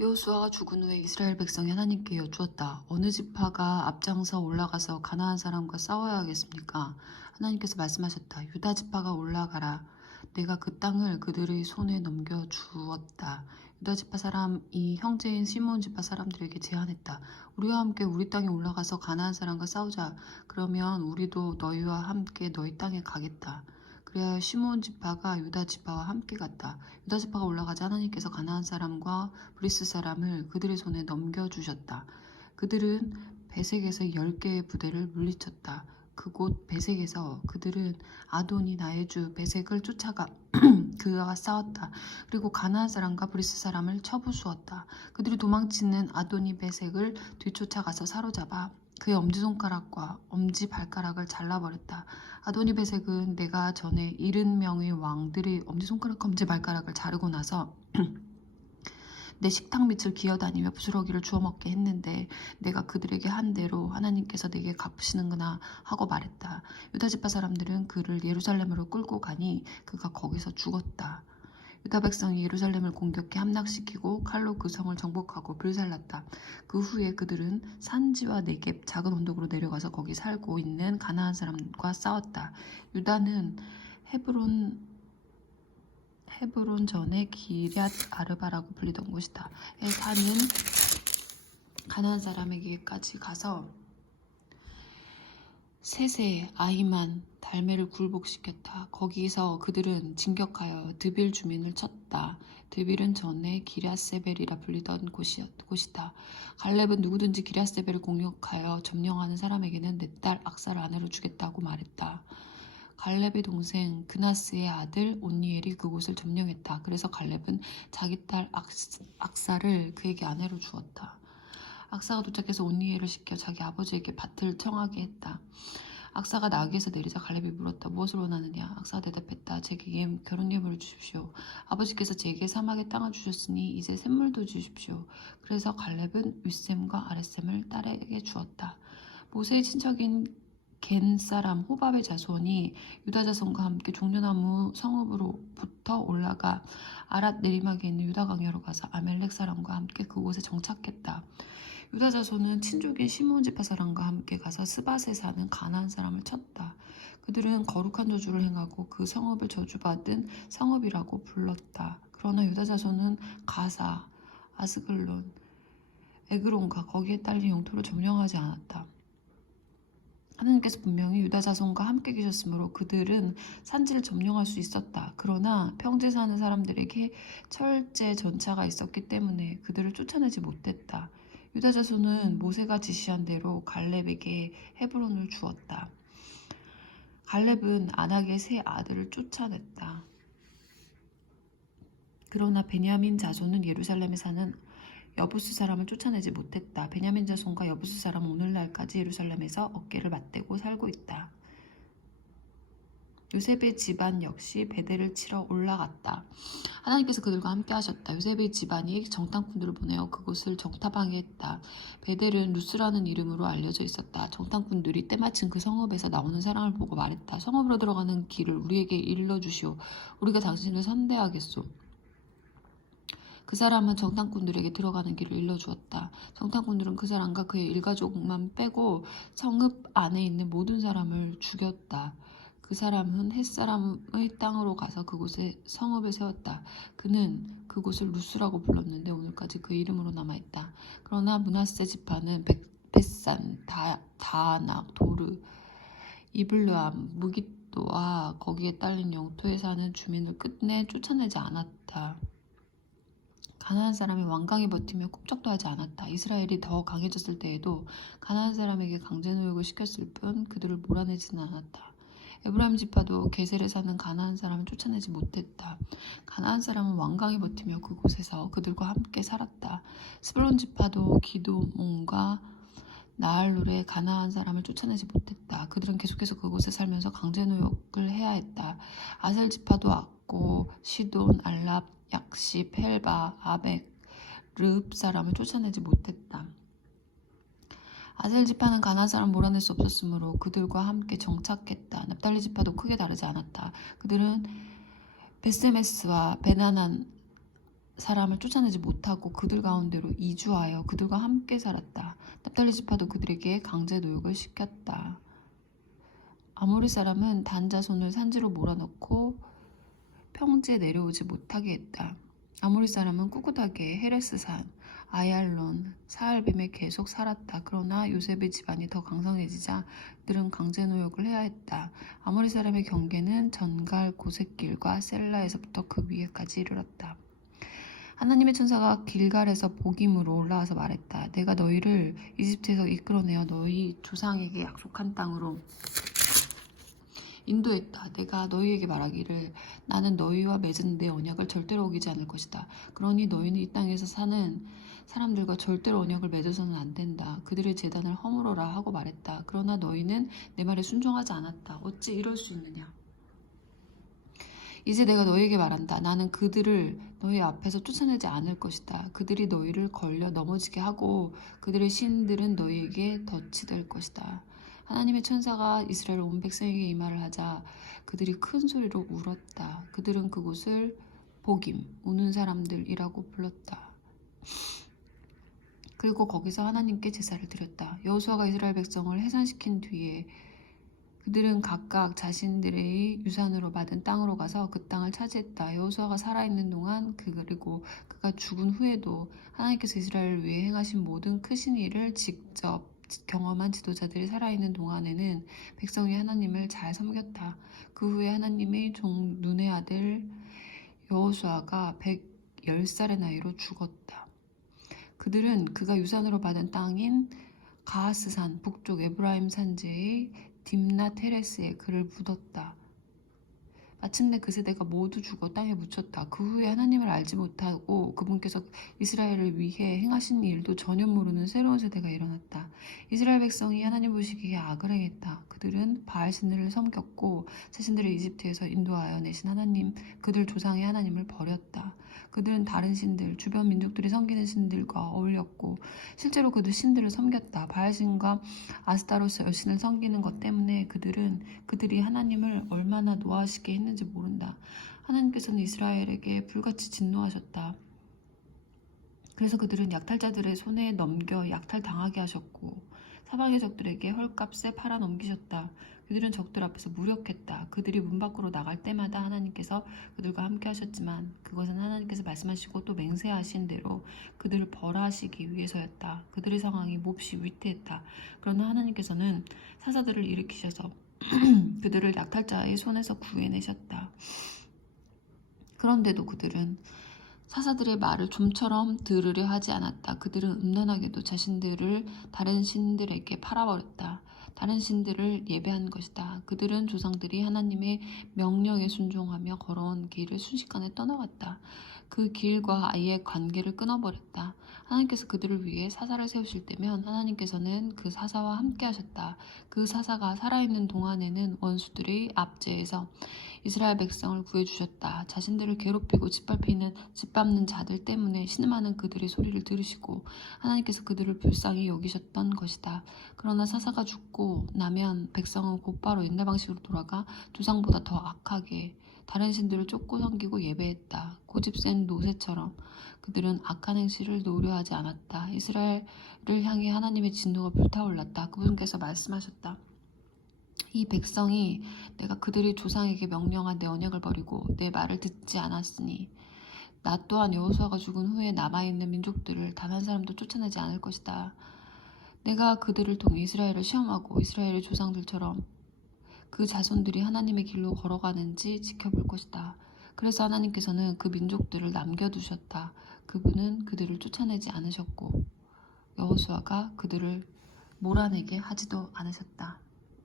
여호수아가 죽은 후에 이스라엘 백성이 하나님께 여쭈었다. 어느 지파가 앞장서 올라가서 가나안 사람과 싸워야 하겠습니까? 하나님께서 말씀하셨다. 유다 지파가 올라가라. 내가 그 땅을 그들의 손에 넘겨주었다. 유다 지파 사람이 형제인 시므온 지파 사람들에게 제안했다. 우리와 함께 우리 땅에 올라가서 가나안 사람과 싸우자. 그러면 우리도 너희와 함께 너희 땅에 가겠다. 그래야 시므온 지파가 유다 지파와 함께 갔다. 유다 지파가 올라가자 하나님께서 가나안 사람과 브리스 사람을 그들의 손에 넘겨주셨다. 그들은 베색에서 10개의 부대를 물리쳤다. 그곳 베색에서 그들은 아도니 나의 주 베색을 쫓아가 그와 싸웠다. 그리고 가나안 사람과 브리스 사람을 쳐부수었다. 그들이 도망치는 아도니 베색을 뒤쫓아가서 사로잡아 그의 엄지손가락과 엄지발가락을 잘라버렸다. 아도니 베색은 내가 전에 70명의 왕들의 엄지손가락과 엄지발가락을 자르고 나서 내 식탁 밑을 기어다니며 부스러기를 주워 먹게 했는데 내가 그들에게 한 대로 하나님께서 내게 갚으시는구나 하고 말했다. 유다 지파 사람들은 그를 예루살렘으로 끌고 가니 그가 거기서 죽었다. 유다 백성이 예루살렘을 공격해 함락시키고 칼로 그 성을 정복하고 불살랐다. 그 후에 그들은 산지와 네겝 작은 언덕으로 내려가서 거기 살고 있는 가나안 사람과 싸웠다. 유다는 헤브론 전에 기럇 아르바라고 불리던 곳이다. 사는 가나안 사람에게까지 가서 세세, 아히만, 달메를 굴복시켰다. 거기서 그들은 진격하여 드빌 주민을 쳤다. 드빌은 전에 기럇세벨이라 불리던 곳이다. 갈렙은 누구든지 기럇세벨을 공격하여 점령하는 사람에게는 내 딸 악사를 아내로 주겠다고 말했다. 갈렙의 동생 그나스의 아들 온니엘이 그곳을 점령했다. 그래서 갈렙은 자기 딸 악사를 그에게 아내로 주었다. 악사가 도착해서 온니엘을 시켜 자기 아버지에게 밭을 청하게 했다. 악사가 나귀에서 내리자 갈렙이 물었다. 무엇을 원하느냐? 악사가 대답했다. 제게 결혼 예물을 주십시오. 아버지께서 제게 사막의 땅을 주셨으니 이제 샘물도 주십시오. 그래서 갈렙은 윗샘과 아랫샘을 딸에게 주었다. 모세의 친척인 겐 사람 호밥의 자손이 유다 자손과 함께 종려나무 성읍으로부터 올라가 아랏 내리막에 있는 유다 강야로 가서 아멜렉 사람과 함께 그곳에 정착했다. 유다 자손은 친족인 시므온 지파 사람과 함께 가서 스밧에 사는 가나안 사람을 쳤다. 그들은 거룩한 저주를 행하고 그 성읍을 저주받은 성읍이라고 불렀다. 그러나 유다 자손은 가사, 아스글론, 에그론과 거기에 딸린 영토를 점령하지 않았다. 하나님께서 분명히 유다 자손과 함께 계셨으므로 그들은 산지를 점령할 수 있었다. 그러나 평지에 사는 사람들에게 철제 전차가 있었기 때문에 그들을 쫓아내지 못했다. 유다 자손은 모세가 지시한 대로 갈렙에게 헤브론을 주었다. 갈렙은 아낙의 세 아들을 쫓아냈다. 그러나 베냐민 자손은 예루살렘에 사는 여부스 사람을 쫓아내지 못했다. 베냐민 자손과 여부스 사람은 오늘날까지 예루살렘에서 어깨를 맞대고 살고 있다. 요셉의 집안 역시 베델을 치러 올라갔다. 하나님께서 그들과 함께 하셨다. 요셉의 집안이 정탐꾼들을 보내어 그곳을 정탐하게 했다. 베델은 루스라는 이름으로 알려져 있었다. 정탐꾼들이 때마침 그 성읍에서 나오는 사람을 보고 말했다. 성읍으로 들어가는 길을 우리에게 일러주시오. 우리가 당신을 선대하겠소. 그 사람은 정탐꾼들에게 들어가는 길을 일러주었다. 정탐꾼들은 그 사람과 그의 일가족만 빼고 성읍 안에 있는 모든 사람을 죽였다. 그 사람은 햇사람의 땅으로 가서 그곳에 성읍을 세웠다. 그는 그곳을 루스라고 불렀는데 오늘까지 그 이름으로 남아있다. 그러나 므낫세 지파는 벳산, 다아낙, 도르, 이블르암, 무깃도와 거기에 딸린 영토에 사는 주민을 끝내 쫓아내지 않았다. 가나안 사람이 완강히 버티며 꿈쩍도 하지 않았다. 이스라엘이 더 강해졌을 때에도 가나안 사람에게 강제노역을 시켰을 뿐 그들을 몰아내지는 않았다. 에브라임 지파도 게셀에 사는 가나안 사람을 쫓아내지 못했다. 가나안 사람은 완강히 버티며 그곳에서 그들과 함께 살았다. 스불론 지파도 기도몬과 나할룰의 가나안 사람을 쫓아내지 못했다. 그들은 계속해서 그곳에 살면서 강제노역을 해야 했다. 아셀 지파도 악고, 시돈, 알랍, 약시, 펠바, 아벡, 르읍 사람을 쫓아내지 못했다. 아셀 지파는 가나안 사람을 몰아낼 수 없었으므로 그들과 함께 정착했다. 납달리 지파도 크게 다르지 않았다. 그들은 베세메스와 베나난 사람을 쫓아내지 못하고 그들 가운데로 이주하여 그들과 함께 살았다. 납달리 지파도 그들에게 강제 노역을 시켰다. 아모리 사람은 단 자손을 산지로 몰아넣고 평지에 내려오지 못하게 했다. 아모리 사람은 꿋꿋하게 헤레스산, 아얄론, 사알빔에 계속 살았다. 그러나 요셉의 집안이 더 강성해지자 그들은 강제 노역을 해야 했다. 아모리 사람의 경계는 전갈 고색길과 셀라에서부터 그 위에까지 이르렀다. 하나님의 천사가 길갈에서 복임으로 올라와서 말했다. 내가 너희를 이집트에서 이끌어내어 너희 조상에게 약속한 땅으로 인도했다. 내가 너희에게 말하기를 나는 너희와 맺은 내 언약을 절대로 어기지 않을 것이다. 그러니 너희는 이 땅에서 사는 사람들과 절대로 언약을 맺어서는 안 된다. 그들의 제단을 허물어라 하고 말했다. 그러나 너희는 내 말에 순종하지 않았다. 어찌 이럴 수 있느냐. 이제 내가 너희에게 말한다. 나는 그들을 너희 앞에서 쫓아내지 않을 것이다. 그들이 너희를 걸려 넘어지게 하고 그들의 신들은 너희에게 덫이 될 것이다. 하나님의 천사가 이스라엘 온 백성에게 이 말을 하자 그들이 큰 소리로 울었다. 그들은 그곳을 복임, 우는 사람들이라고 불렀다. 그리고 거기서 하나님께 제사를 드렸다. 여호수아가 이스라엘 백성을 해산시킨 뒤에 그들은 각각 자신들의 유산으로 받은 땅으로 가서 그 땅을 차지했다. 여호수아가 살아있는 동안 그리고 그가 죽은 후에도 하나님께서 이스라엘을 위해 행하신 모든 크신 일을 직접 경험한 지도자들이 살아있는 동안에는 백성이 하나님을 잘 섬겼다. 그 후에 하나님의 종 눈의 아들 여호수아가 110살의 나이로 죽었다. 그들은 그가 유산으로 받은 땅인 가하스산 북쪽 에브라임 산지의 딥낫 헤레스에 그를 묻었다. 마침내 그 세대가 모두 죽어 땅에 묻혔다. 그 후에 하나님을 알지 못하고 그분께서 이스라엘을 위해 행하신 일도 전혀 모르는 새로운 세대가 일어났다. 이스라엘 백성이 하나님 보시기에 악을 행했다. 그들은 바알신을 섬겼고 자신들을 이집트에서 인도하여 내신 하나님, 그들 조상의 하나님을 버렸다. 그들은 다른 신들, 주변 민족들이 섬기는 신들과 어울렸고 실제로 그들 신들을 섬겼다. 바알신과 아스타로스 여신을 섬기는 것 때문에 그들이 하나님을 얼마나 노하시게 했는지 모른다. 하나님께서는 이스라엘에게 불같이 진노하셨다. 그래서 그들은 약탈자들의 손에 넘겨 약탈당하게 하셨고 사방의 적들에게 헐값에 팔아 넘기셨다. 그들은 적들 앞에서 무력했다. 그들이 문 밖으로 나갈 때마다 하나님께서 그들과 함께 하셨지만 그것은 하나님께서 말씀하시고 또 맹세하신 대로 그들을 벌하시기 위해서였다. 그들의 상황이 몹시 위태했다. 그러나 하나님께서는 사사들을 일으키셔서 그들을 약탈자의 손에서 구해내셨다. 그런데도 그들은 사사들의 말을 좀처럼 들으려 하지 않았다. 그들은 음란하게도 자신들을 다른 신들에게 팔아버렸다. 다른 신들을 예배한 것이다. 그들은 조상들이 하나님의 명령에 순종하며 걸어온 길을 순식간에 떠나갔다. 그 길과 아예 관계를 끊어버렸다. 하나님께서 그들을 위해 사사를 세우실 때면 하나님께서는 그 사사와 함께 하셨다. 그 사사가 살아있는 동안에는 원수들의 압제에서 이스라엘 백성을 구해주셨다. 자신들을 괴롭히고 짓밟는 자들 때문에 신음하는 그들의 소리를 들으시고 하나님께서 그들을 불쌍히 여기셨던 것이다. 그러나 사사가 죽고 나면 백성은 곧바로 옛날 방식으로 돌아가 조상보다 더 악하게 다른 신들을 쫓고 섬기고 예배했다. 고집센 노새처럼 그들은 악한 행실을 노려하지 않았다. 이스라엘을 향해 하나님의 진노가 불타올랐다. 그분께서 말씀하셨다. 이 백성이 내가 그들의 조상에게 명령한 내 언약을 버리고 내 말을 듣지 않았으니 나 또한 여호수아가 죽은 후에 남아있는 민족들을 단 한 사람도 쫓아내지 않을 것이다. 내가 그들을 통해 이스라엘을 시험하고 이스라엘의 조상들처럼 그 자손들이 하나님의 길로 걸어가는지 지켜볼 것이다. 그래서 하나님께서는 그 민족들을 남겨두셨다. 그분은 그들을 쫓아내지 않으셨고 여호수아가 그들을 몰아내게 하지도 않으셨다.